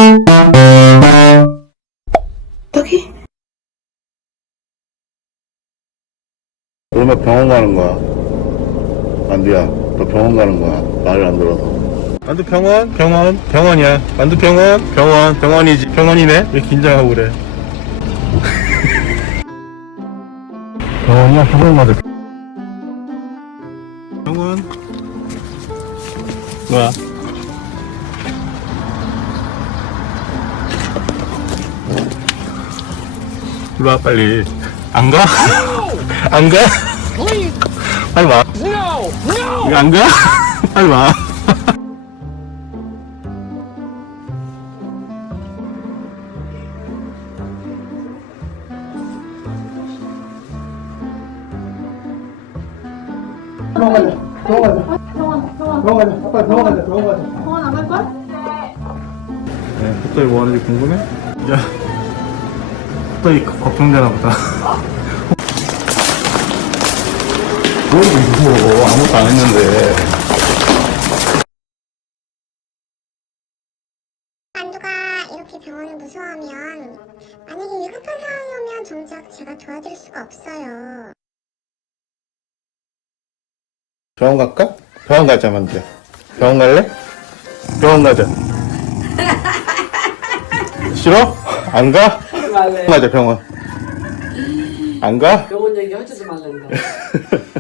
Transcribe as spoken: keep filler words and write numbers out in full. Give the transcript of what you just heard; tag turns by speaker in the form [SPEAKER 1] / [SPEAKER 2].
[SPEAKER 1] 떡이?
[SPEAKER 2] 그러면 병원 가는 거야. 만두야, 너 병원 가는 거야. 말을 안 들어서. 만두 병원? 병원? 병원이야. 만두 병원? 병원. 병원이지. 병원이네? 왜 긴장하고 그래? 병원이야? 병원 가자. 병원. 뭐야? 이리 와, 빨리. 안 가? 안 가? 빨리 와. 이거 안 가? 빨리 와.
[SPEAKER 3] 병원 가자. 병원 가자.
[SPEAKER 1] 병원, 병원.
[SPEAKER 3] 병원 가자. 아빠 병원 가자. 병원 가자.
[SPEAKER 1] 병원 안 갈 거야?
[SPEAKER 2] 네, 호떡이 뭐 하는지 궁금해? 야, 호떡이 걱정되나 보다. 뭘 무서워. 아무것도 안 했는데.
[SPEAKER 4] 만두가 이렇게 병원을 무서워하면 만약에 위급한 상황이 오면 정작 제가 도와드릴 수가 없어요.
[SPEAKER 2] 병원 갈까? 병원 가자, 만두야. 병원 갈래? 병원 가자. 싫어? 안 가?
[SPEAKER 5] 말래.
[SPEAKER 2] 가자, 병원. 안 가?
[SPEAKER 5] 병원 얘기 하지도 말란다.